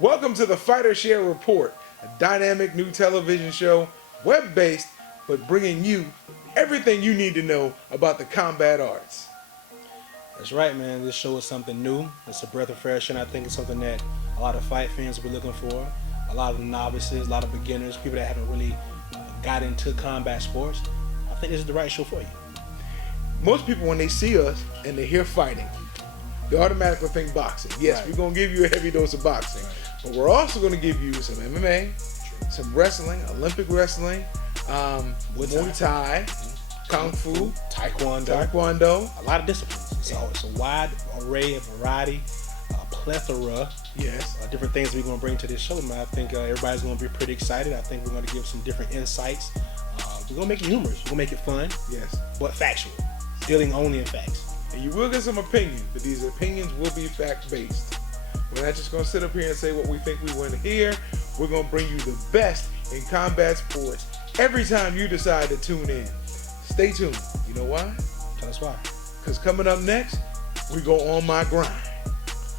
Welcome to the Fighter Share Report, a dynamic new television show, web-based, but bringing you everything you need to know about the combat arts. That's right, man. This show is something new. It's a breath of fresh air, and I think it's something that a lot of fight fans will be looking for. A lot of novices, a lot of beginners, people that haven't really got into combat sports. I think this is the right show for you. Most people, when they see us and they hear fighting, they automatically think boxing. Yes, Right. We're going to give you a heavy dose of boxing, but we're also going to give you some MMA, some wrestling, Olympic wrestling, Muay Thai, Kung Fu, Taekwondo. A lot of disciplines. So it's a wide array, a variety, a plethora Yes. of different things we're going to bring to this show, man. I think everybody's going to be pretty excited. I think we're going to give some different insights. We're going to make it humorous. We're going to make it fun, Yes. but factual. Dealing only in facts. And you will get some opinions, but these opinions will be fact-based. We're not just going to sit up here and say what we think we want to hear. We're going to bring you the best in combat sports every time you decide to tune in. Stay tuned. You know why? Tell us why. Because coming up next, we go on my grind.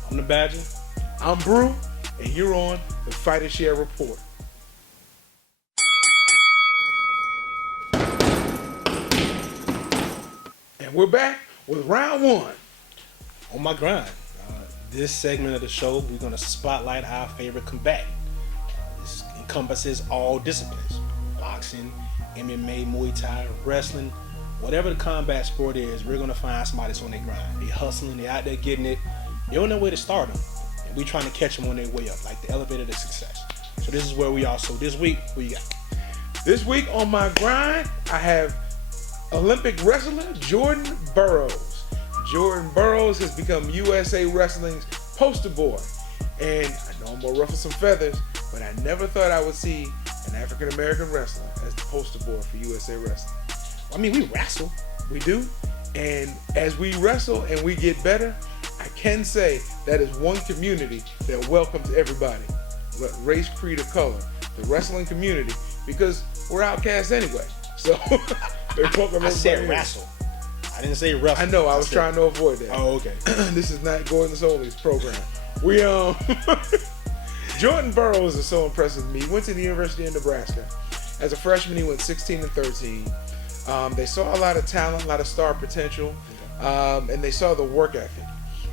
I'm the Badger. I'm Brew, and you're on the Fighter Share Report. And we're back with round one. On my grind. This segment of the show, we're going to spotlight our favorite combatant. This encompasses all disciplines. Boxing, MMA, Muay Thai, wrestling, whatever the combat sport is, we're going to find somebody that's on their grind. They hustling, they out there getting it. They're on their way to stardom. And we trying to catch them on their way up, like the elevator to success. So this is where we are. So this week, who you got? This week on my grind, I have Olympic wrestler Jordan Burroughs. Jordan Burroughs has become USA Wrestling's poster boy. And I know I'm going to ruffle some feathers, but I never thought I would see an African-American wrestler as the poster boy for USA Wrestling. I mean, we wrestle. We do. And as we wrestle and we get better, I can say that is one community that welcomes everybody, race, creed, or color, the wrestling community, because we're outcasts anyway. So they welcome everybody. I said in. wrestle. I didn't say wrestle. I know. I was trying to avoid that. Oh, okay. This is not Gordon Soley's program. We Jordan Burroughs is so impressive to me. He went to the University of Nebraska. As a freshman, he went 16 and 13. They saw a lot of talent, a lot of star potential, and they saw the work ethic.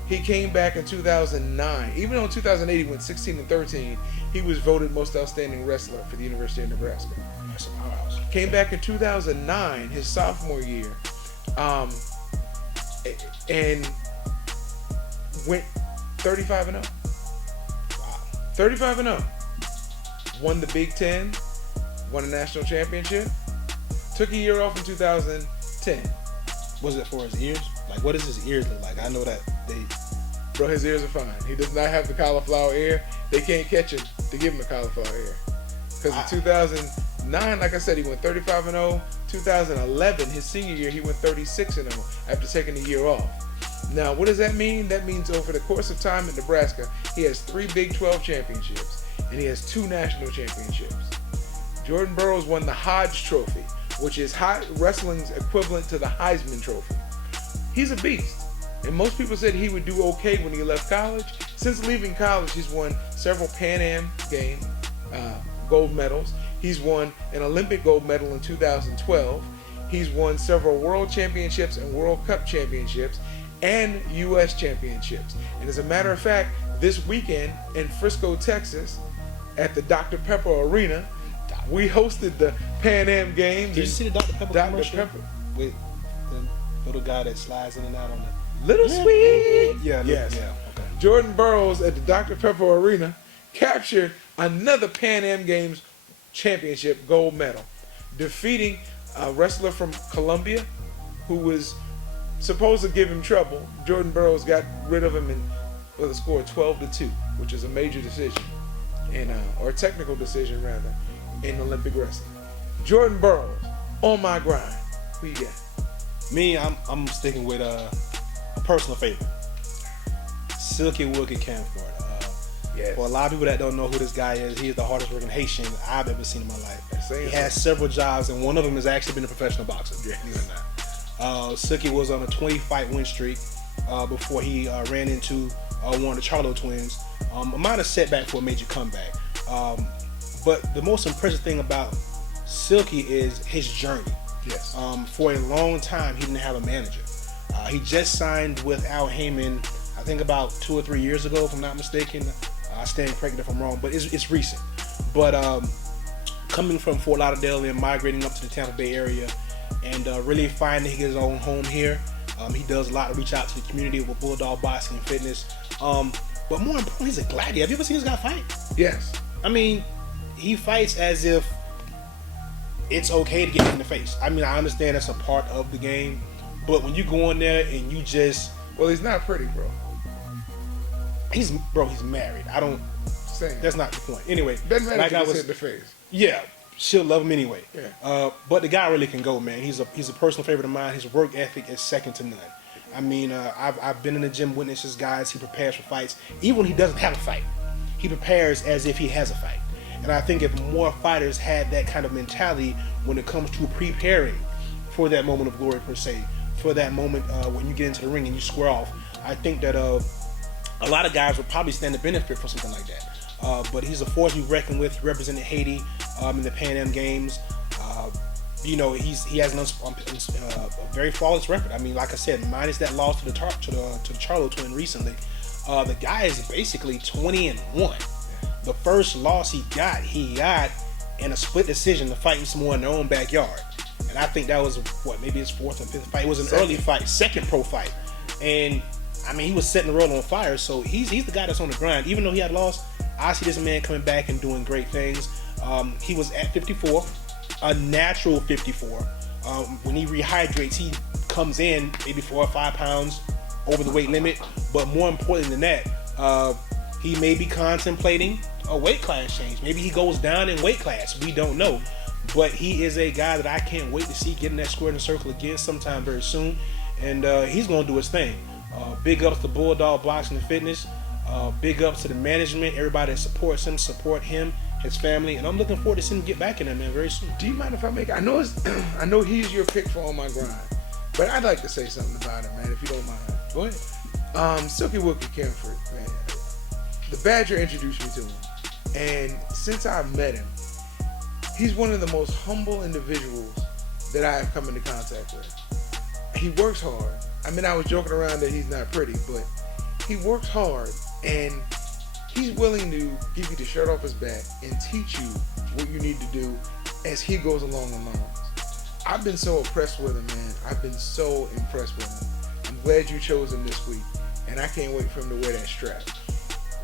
He came back in 2009. Even though in 2008 he went 16 and 13, he was voted most outstanding wrestler for the University of Nebraska. That's a powerhouse. Came back in 2009, his sophomore year, and went 35 and 0. Wow. 35 and 0. Won the Big Ten, won a national championship. Took a year off in 2010. Was it for his ears? Like, what does his ears look like? I know that they... Bro, his ears are fine. He does not have the cauliflower ear. They can't catch him to give him the cauliflower ear. Because in 2009, like I said, he went 35 and 0. 2011, his senior year, he went 36 and 0 after taking a year off. Now, what does that mean? That means over the course of time in Nebraska, he has 3 Big 12 championships, and he has 2 national championships. Jordan Burroughs won the Hodge Trophy, which is wrestling's equivalent to the Heisman Trophy. He's a beast. And most people said he would do okay when he left college. Since leaving college, he's won several Pan Am Games gold medals. He's won an Olympic gold medal in 2012. He's won several World Championships and World Cup Championships and U.S. Championships. And as a matter of fact, this weekend in Frisco, Texas, at the Dr. Pepper Arena, we hosted the Pan Am Games. Did you see the Dr. Pepper Dr. commercial? Pepper. With the little guy that slides in and out on the... Little Sweet. Yeah, yes. Yeah, okay. Jordan Burroughs at the Dr. Pepper Arena captured another Pan Am Games championship gold medal, defeating a wrestler from Colombia who was supposed to give him trouble. Jordan Burroughs got rid of him with a score of 12-2, which is a major decision, or a technical decision rather, in Olympic wrestling. Jordan Burroughs, on my grind. Who you got? Me, I'm sticking with a personal favorite, Silky Wilkie Camford. Yes. For a lot of people that don't know who this guy is, he is the hardest working Haitian I've ever seen in my life. He has several jobs, and one of them has actually been a professional boxer. Yeah. Believe it or not. Silky was on a 20-fight win streak. before he ran into one of the Charlo twins. A minor setback for a major comeback. But the most impressive thing about Silky is his journey. Yes. For a long time, he didn't have a manager. He just signed with Al Heyman, I think about 2 or 3 years ago, if I'm not mistaken. I stand corrected if I'm wrong, but it's recent. But coming from Fort Lauderdale and migrating up to the Tampa Bay area and really finding his own home here, he does a lot to reach out to the community with Bulldog Boxing and Fitness. But more importantly, he's a gladiator. Have you ever seen this guy fight? Yes. I mean, he fights as if it's okay to get hit in the face. I mean, I understand that's a part of the game, but when you go in there and you just... Well, he's not pretty, bro. He's married. I don't... Same. That's not the point. Anyway, Doesn't matter like if I he was gets hit in the face. Yeah, she'll love him anyway. Yeah. But the guy really can go, man. He's a personal favorite of mine. His work ethic is second to none. I mean, I've been in the gym witness this guy as he prepares for fights. Even when he doesn't have a fight, he prepares as if he has a fight. And I think if more fighters had that kind of mentality when it comes to preparing for that moment of glory per se, for that moment when you get into the ring and you square off, I think that a lot of guys would probably stand to benefit from something like that. But he's a force to be reckoned with. He represented Haiti in the Pan Am Games. He has a very flawless record. I mean, like I said, minus that loss to the Charlo twin recently, the guy is basically 20-1. The first loss he got in a split decision to fight Samoa in their own backyard. And I think that was maybe his 4th or 5th fight. It was an early fight, second pro fight. And I mean, he was setting the world on fire. So he's the guy that's on the grind. Even though he had lost, I see this man coming back and doing great things. He was at 54, a natural 54. When he rehydrates, he comes in maybe 4 or 5 pounds over the weight limit. But more important than that, he may be contemplating a weight class change. Maybe he goes down in weight class. We don't know. But he is a guy that I can't wait to see get in that square in the circle again sometime very soon. And he's going to do his thing. Big ups to Bulldog Boxing and Fitness. Big ups to the management, everybody that supports him, support him, his family. And I'm looking forward to seeing him get back in there, man, very soon. Do you mind if I make... I know he's your pick for On My Grind. But I'd like to say something about him, man, if you don't mind. Go ahead. Silky Wilkie Camford, man. The Badger introduced me to him. And since I've met him, he's one of the most humble individuals that I have come into contact with. He works hard. I mean, I was joking around that he's not pretty, but he works hard, and he's willing to give you the shirt off his back and teach you what you need to do as he goes along and learns. I've been so impressed with him, man. I've been so impressed with him. I'm glad you chose him this week, and I can't wait for him to wear that strap.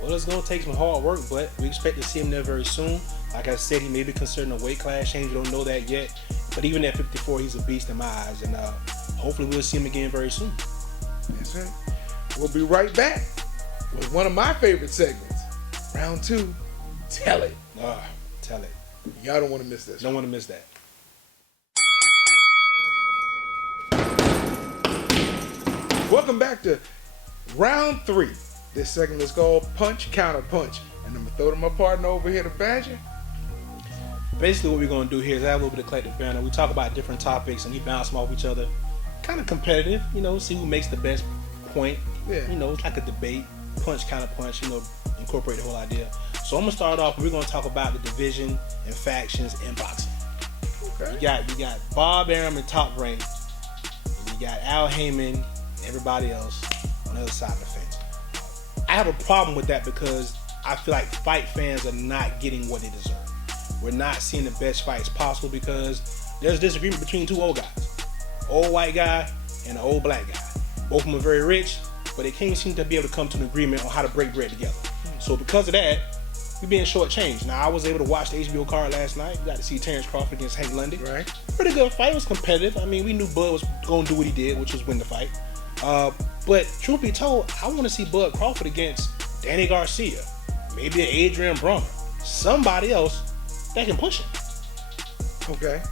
Well, it's going to take some hard work, but we expect to see him there very soon. Like I said, he may be considering a weight class change. We don't know that yet. But even at 54, he's a beast in my eyes. And hopefully we'll see him again very soon. That's right. We'll be right back with one of my favorite segments. Round 2, Tell It. Tell it. Y'all don't want to miss this. Don't want to miss that. Welcome back to Round 3. This segment is called Punch, Counter, Punch. And I'm going to throw to my partner over here, the Badger. Basically what we're going to do here is add a little bit of collective banter. We talk about different topics and we bounce them off each other. Kind of competitive, see who makes the best point. Yeah. It's like a debate. Punch, counter, punch, incorporate the whole idea. So I'm going to start off. We're going to talk about the division and factions in boxing. Okay. You got Bob Arum in Top Rank. And you got Al Heyman and everybody else on the other side of the fence. I have a problem with that because I feel like fight fans are not getting what they deserve. We're not seeing the best fights possible because there's disagreement between two old guys. Old white guy and an old black guy. Both of them are very rich, but they can't seem to be able to come to an agreement on how to break bread together. So because of that, we're being shortchanged. Now, I was able to watch the HBO card last night. We got to see Terrence Crawford against Hank Lundy. Right. Pretty good fight. It was competitive. I mean, we knew Bud was going to do what he did, which was win the fight. But truth be told, I want to see Bud Crawford against Danny Garcia, maybe an Adrian Broner, somebody else that can push him. Okay.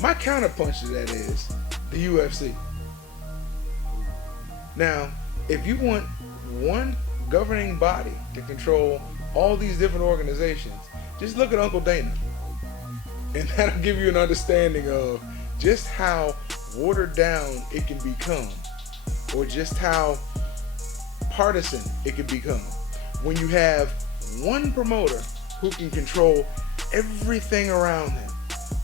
My counterpunch to that is the UFC. Now, if you want one governing body to control all these different organizations, just look at Uncle Dana. And that'll give you an understanding of just how watered down it can become, or just how partisan it could become. When you have one promoter who can control everything around him,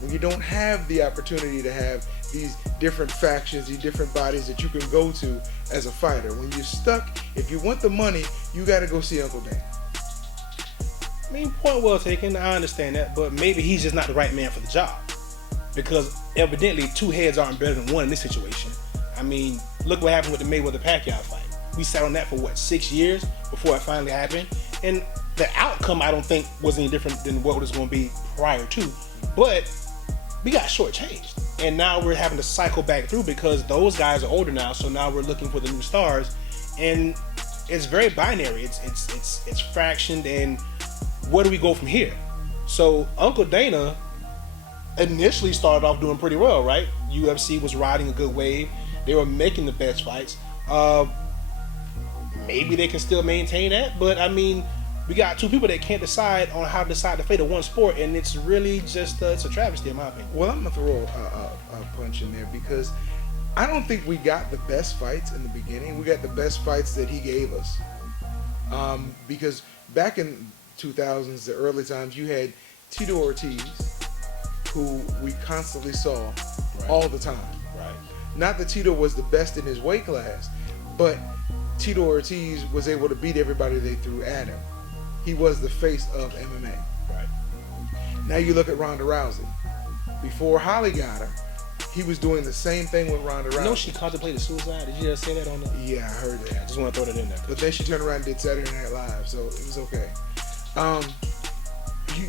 when you don't have the opportunity to have these different factions, these different bodies that you can go to as a fighter. When you're stuck, if you want the money, you got to go see Uncle Dan. I mean, point well taken. I understand that, but maybe he's just not the right man for the job. Because evidently, two heads aren't better than one in this situation. I mean, look what happened with the Mayweather-Pacquiao fight. We sat on that for, 6 years before it finally happened? And the outcome, I don't think, was any different than what it was going to be prior to. But we got shortchanged. And now we're having to cycle back through because those guys are older now, so now we're looking for the new stars. And it's very binary. It's fractioned, and where do we go from here? So Uncle Dana initially started off doing pretty well, right? UFC was riding a good wave. They were making the best fights. Maybe they can still maintain that, but I mean, we got two people that can't decide on how to decide the fate of one sport, and it's really just it's a travesty in my opinion. Well, I'm gonna throw a punch in there because I don't think we got the best fights in the beginning. We got the best fights that he gave us. Because back in 2000s, the early times, you had Tito Ortiz, who we constantly saw all the time. Right. Not that Tito was the best in his weight class, but Tito Ortiz was able to beat everybody they threw at him. He was the face of MMA. Right. Now you look at Ronda Rousey. Before Holly got her, he was doing the same thing with Ronda Rousey. You know she contemplated suicide? Did you just say that on the... Yeah, I heard that. I just want to throw that in there. But then she turned around and did Saturday Night Live, so it was okay.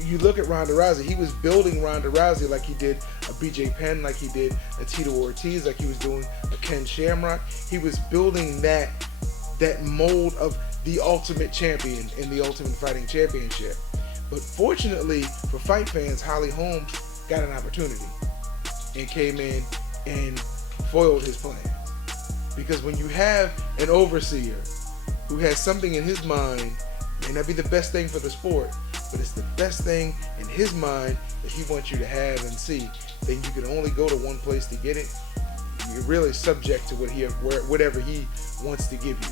You look at Ronda Rousey. He was building Ronda Rousey like he did a BJ Penn, like he did a Tito Ortiz, like he was doing a Ken Shamrock. He was building that mold of the ultimate champion in the Ultimate Fighting Championship. But fortunately for fight fans, Holly Holmes got an opportunity and came in and foiled his plans. Because when you have an overseer who has something in his mind, may not be the best thing for the sport, but it's the best thing in his mind that he wants you to have and see, then you can only go to one place to get it. You're really subject to whatever he wants to give you.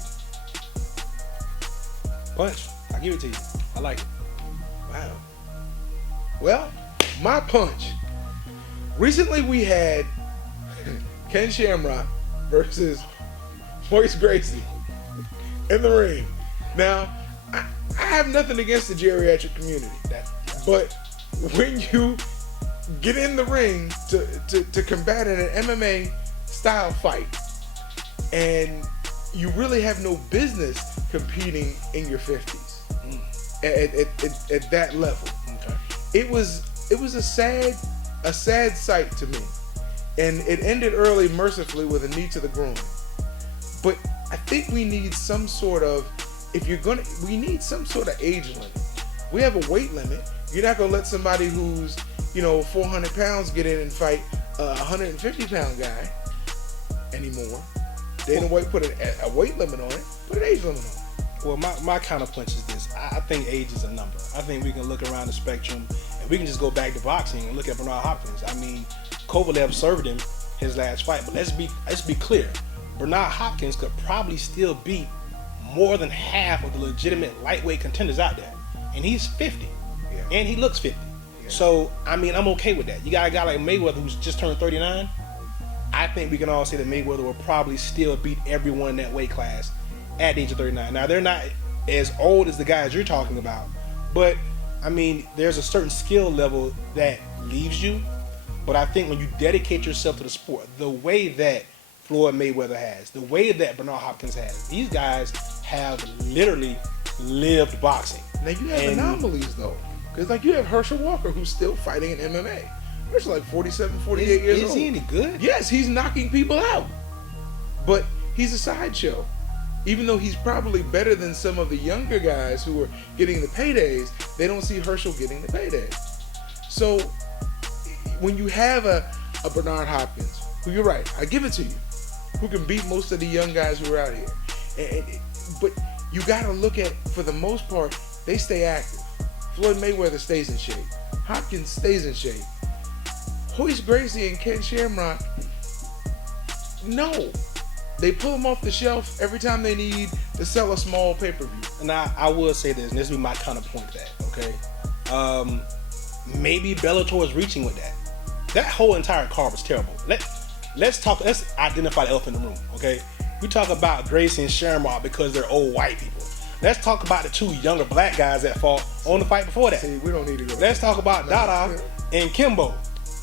Punch. I'll give it to you. I like it. Wow. Well, my punch. Recently we had Ken Shamrock versus Royce Gracie in the ring. Now, I have nothing against the geriatric community, but when you get in the ring to combat in an MMA style fight, and you really have no business competing in your 50s at that level. Okay. It was a sad sight to me, and it ended early, mercifully, with a knee to the groin. But I think we need some sort of, we need some sort of age limit. We have a weight limit. You're not gonna let somebody who's 400 pounds get in and fight a 150 pound guy anymore. Dana White put a weight limit on it, put an age limit on it. Well, my counter punch is this. I think age is a number. I think we can look around the spectrum, and we can just go back to boxing and look at Bernard Hopkins. I mean, Kovalev served him his last fight, but let's be clear. Bernard Hopkins could probably still beat more than half of the legitimate lightweight contenders out there, and he's 50, and he looks 50. Yeah. So, I mean, I'm okay with that. You got a guy like Mayweather who's just turned 39. I think we can all say that Mayweather will probably still beat everyone in that weight class at the age of 39. Now, they're not as old as the guys you're talking about, but, I mean, there's a certain skill level that leaves you, but I think when you dedicate yourself to the sport, the way that Floyd Mayweather has, the way that Bernard Hopkins has, these guys have literally lived boxing. Now, you have anomalies, though, because, like, you have Herschel Walker, who's still fighting in MMA. He's like 47, 48 years old. Is he any good? Yes, he's knocking people out. But he's a sideshow. Even though he's probably better than some of the younger guys who are getting the paydays, they don't see Herschel getting the paydays. So when you have a Bernard Hopkins, who, you're right, I give it to you, who can beat most of the young guys who are out here. But you got to look at, for the most part, they stay active. Floyd Mayweather stays in shape. Hopkins stays in shape. Royce Gracie and Ken Shamrock, no. They pull them off the shelf every time they need to sell a small pay-per-view. And I will say this, and this will be my counterpoint to that, okay? Maybe Bellator is reaching with that. That whole entire card was terrible. Let's identify the elephant in the room, okay? We talk about Gracie and Shamrock because they're old white people. Let's talk about the two younger black guys that fought on the fight before that. See, we don't need to go. Let's talk about Dada and Kimbo.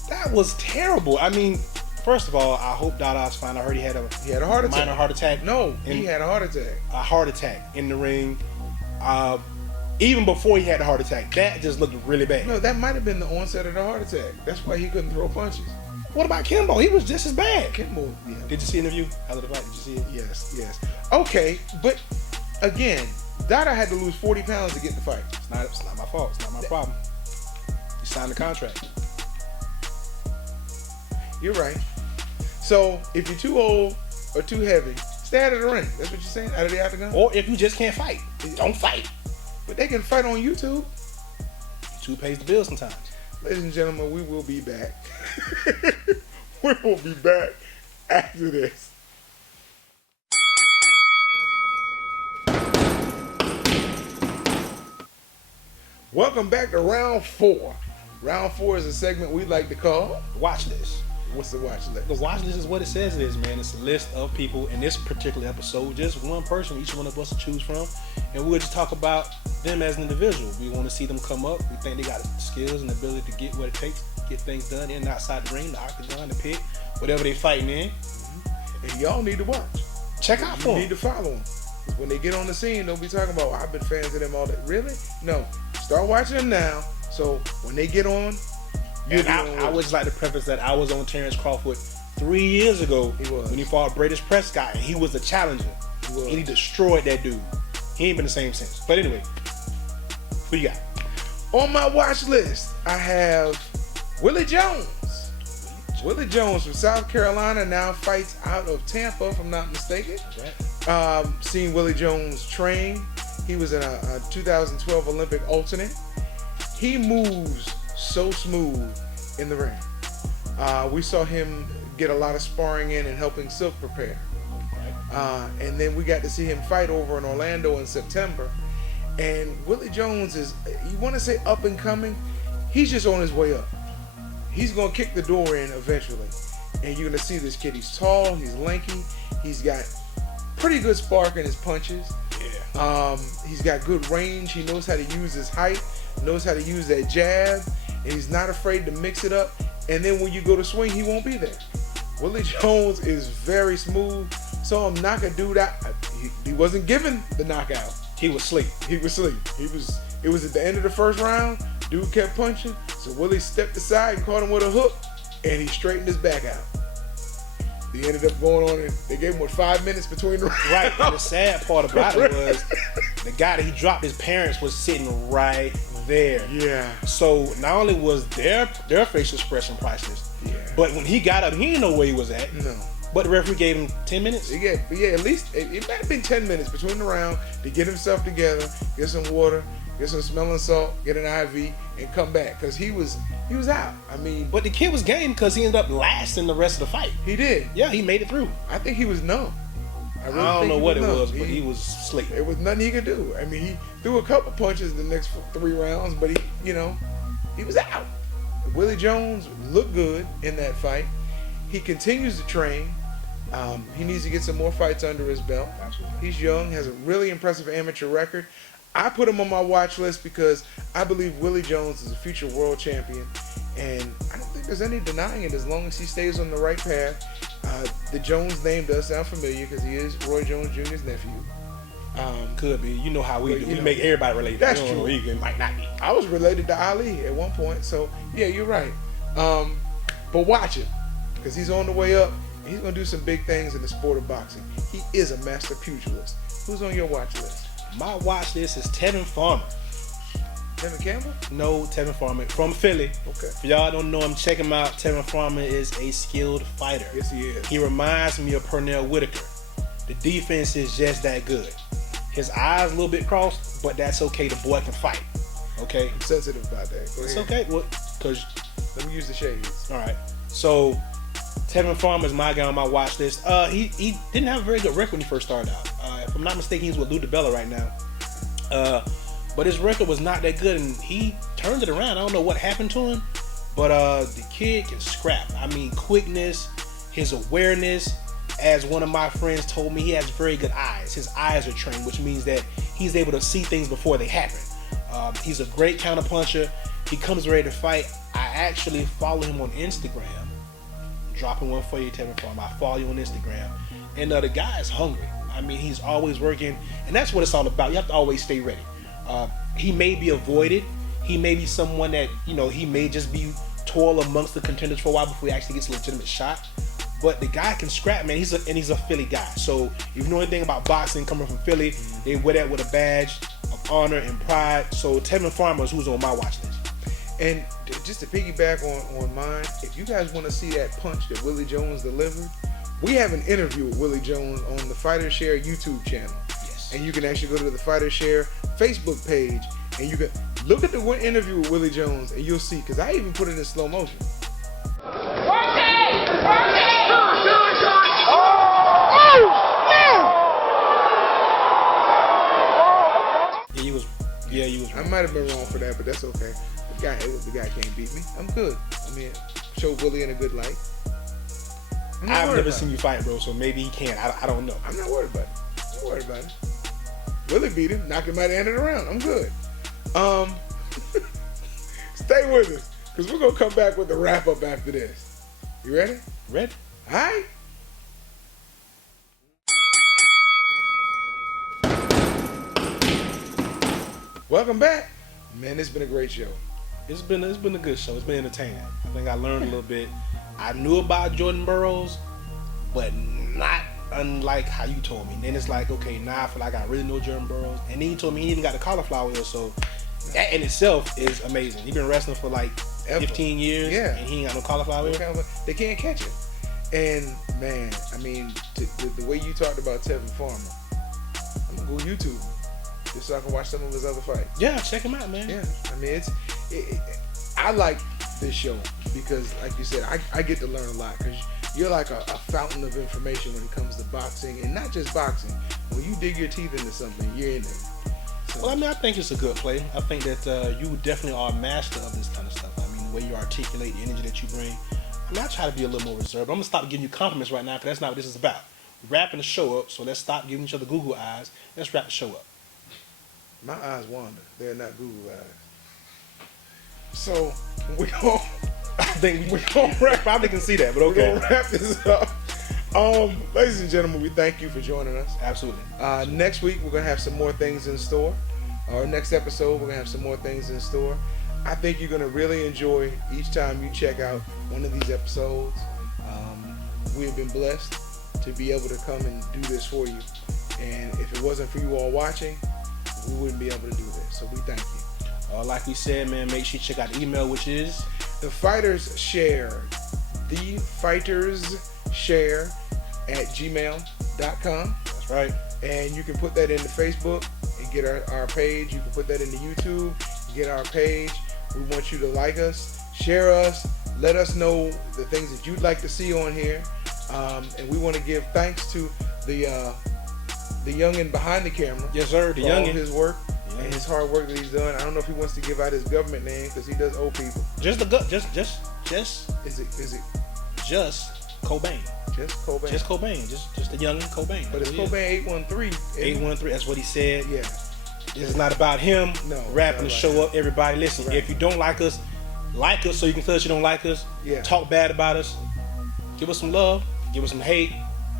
That was terrible. I mean, first of all, I hope Dada's fine. I heard he had a heart attack. Minor heart attack. No, he had a heart attack. A heart attack in the ring. Even before he had the heart attack, that just looked really bad. No, that might have been the onset of the heart attack. That's why he couldn't throw punches. What about Kimbo? He was just as bad. Kimbo, yeah. Did you see the interview after the fight? Did you see it? Yes. Okay, but again, Dada had to lose 40 pounds to get the fight. It's not my fault. It's not my problem. You signed the contract. You're right. So if you're too old or too heavy, stay out of the ring. That's what you're saying? Out of the octagon? Or if you just can't fight, don't fight. But they can fight on YouTube. YouTube pays the bills sometimes. Ladies and gentlemen, we will be back. We will be back after this. Welcome back to round 4. Round 4 is a segment we like to call Watch List. What's the watch list? The watch list is what it says it is, man. It's a list of people in this particular episode, just one person, each one of us to choose from, and we'll just talk about them as an individual. We want to see them come up. We think they got the skills and the ability to get what it takes to get things done in and outside the ring, the octagon, the pit, whatever they fighting in. And y'all need to watch. Check out for them. You need to follow them. When they get on the scene, don't be talking about, I've been fans of them all day. Really? No. Start watching them now, so when they get on, I would just like to preface that I was on Terrence Crawford 3 years ago when he fought British Prescott, and he was a challenger. And he destroyed that dude. He ain't been the same since. But anyway, who you got? On my watch list, I have Willie Jones. Willie Jones from South Carolina now fights out of Tampa, if I'm not mistaken. Right. Seen Willie Jones train. He was in a 2012 Olympic alternate. He moves so smooth in the ring. We saw him get a lot of sparring in and helping Silk prepare. And then we got to see him fight over in Orlando in September. And Willie Jones is, you want to say up and coming? He's just on his way up. He's going to kick the door in eventually. And you're going to see this kid. He's tall, he's lanky, he's got pretty good spark in his punches. Yeah. He's got good range. He knows how to use his height, knows how to use that jab, and he's not afraid to mix it up. And then when you go to swing, he won't be there. Willie Jones is very smooth. Saw him knock a dude out. He wasn't given the knockout. He was asleep. It was at the end of the first round. Dude kept punching, so Willie stepped aside and caught him with a hook, and he straightened his back out. He ended up going on, and they gave him 5 minutes between the rounds. Right. And the sad part about it was the guy that he dropped his parents was sitting right there. Yeah. So not only was their facial expression priceless, but when he got up, he didn't know where he was at. No. But the referee gave him 10 minutes? At least, it might have been 10 minutes between the round to get himself together, get some water, get some smelling salt, get an IV, and come back. Because he was out. I mean... But the kid was game because he ended up lasting the rest of the fight. He did. Yeah, he made it through. I think he was numb. I don't know what it was, but he was asleep. There was nothing he could do. I mean, he threw a couple punches in the next 3 rounds, but he was out. Willie Jones looked good in that fight. He continues to train. He needs to get some more fights under his belt. Absolutely. He's young, has a really impressive amateur record. I put him on my watch list because I believe Willie Jones is a future world champion, and I don't think there's any denying it as long as he stays on the right path. The Jones name does sound familiar because he is Roy Jones Jr.'s nephew. Could be. You know how we do. We make everybody related. That's true. It might not be. I was related to Ali at one point, so yeah, you're right. But watch him because he's on the way up. He's going to do some big things in the sport of boxing. He is a master pugilist. Who's on your watch list? My watch list is Tevin Farmer. Tevin Campbell? No, Tevin Farmer from Philly. Okay. If y'all don't know him, check him out. Tevin Farmer is a skilled fighter. Yes, he is. He reminds me of Pernell Whitaker. The defense is just that good. His eyes a little bit crossed, but that's okay. The boy can fight. Okay? I'm sensitive about that. Go it's ahead. okay. Well, because... Let me use the shades. All right. So... Tevin Farmer is my guy on my watch list. He didn't have a very good record when he first started out. If I'm not mistaken, he's with Lou DiBella right now. But his record was not that good, and he turned it around. I don't know what happened to him, but the kid can scrap. I mean, quickness, his awareness. As one of my friends told me, he has very good eyes. His eyes are trained, which means that he's able to see things before they happen. He's a great counterpuncher. He comes ready to fight. I actually follow him on Instagram. Dropping one for you, Tevin Farmer. I follow you on Instagram. And the guy is hungry. I mean, he's always working. And that's what it's all about. You have to always stay ready. He may be avoided. He may be someone that, he may just be toil amongst the contenders for a while before he actually gets a legitimate shot. But the guy can scrap, man. He's a Philly guy. So if you know anything about boxing coming from Philly, they wear that with a badge of honor and pride. So Tevin Farmer is who's on my watch list. And just to piggyback on mine, if you guys want to see that punch that Willie Jones delivered, we have an interview with Willie Jones on the Fighter Share YouTube channel. Yes. And you can actually go to the Fighter Share Facebook page, and you can look at the one interview with Willie Jones, and you'll see, because I even put it in slow motion. Yeah, he was. I might have been wrong for that, but that's okay. The guy can't beat me. I'm good. I mean, show Willie in a good light. I've never seen you fight, bro, so maybe he can. I don't know. I'm not worried about it. I'm not worried about it. Willie beat him, knocked him out the end of the round. I'm good. Stay with us, because we're going to come back with the wrap up after this. You ready? Ready? All right. Welcome back. Man, it's been a great show. It's been a good show. It's been entertaining. I think I learned a little bit. I knew about Jordan Burroughs, but not unlike how you told me. And then it's like, okay, now I feel like I really know Jordan Burroughs. And then you told me he even got the cauliflower ear, so that in itself is amazing. He's been wrestling for like 15 years, and he ain't got no cauliflower ear. They can't catch him. And man, I mean, the way you talked about Tevin Farmer, I'm gonna go YouTube him just so I can watch some of his other fights. Yeah, check him out, man. Yeah, I mean, I like this show because, like you said, I get to learn a lot because you're like a fountain of information when it comes to boxing, and not just boxing. When you dig your teeth into something, you're in it. So, well, I mean, I think it's a good play. I think that you definitely are a master of this kind of stuff. I mean, the way you articulate, the energy that you bring. I mean, I try to be a little more reserved. I'm gonna stop giving you compliments right now because that's not what this is about. We're wrapping the show up, so let's stop giving each other Google eyes. Let's wrap the show up. My eyes wander. They're not Google eyes. So we gonna. I think we probably can see that, but okay. We're gonna wrap this up. Ladies and gentlemen, we thank you for joining us. Absolutely. Next week we're gonna have some more things in store. Our next episode we're gonna have some more things in store. I think you're gonna really enjoy each time you check out one of these episodes. We have been blessed to be able to come and do this for you. And if it wasn't for you all watching, we wouldn't be able to do this. So we thank you. Like we said, man, make sure you check out the email, which is The Fighters Share. The Fighters Share at gmail.com. That's right. And you can put that into Facebook and get our page. You can put that into YouTube, get our page. We want you to like us, share us, let us know the things that you'd like to see on here. And we want to give thanks to the youngin' behind the camera. Yes, sir. The for all youngin'. his work and his hard work that he's done. I don't know if he wants to give out his government name because he does owe people. Just Is it just Cobain. Just Cobain. Just Cobain. Just the youngin' Cobain. But it's Cobain 813. 813. That's what he said. Yeah. This is not about him. No. Wrapping the show up. Everybody, listen. Right. If you don't like us so you can tell us you don't like us. Yeah. Talk bad about us. Give us some love. Give us some hate.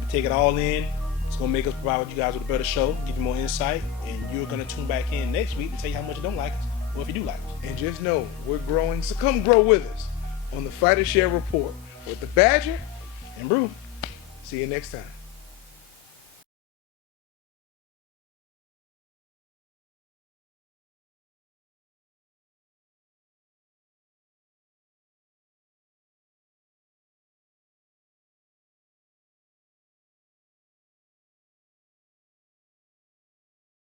Take it all in. It's gonna make us provide you guys with a better show, give you more insight, and you're gonna tune back in next week to tell you how much you don't like us, or if you do like us. And just know we're growing, so come grow with us on the Fighter Share Report with the Badger and Brew. See you next time.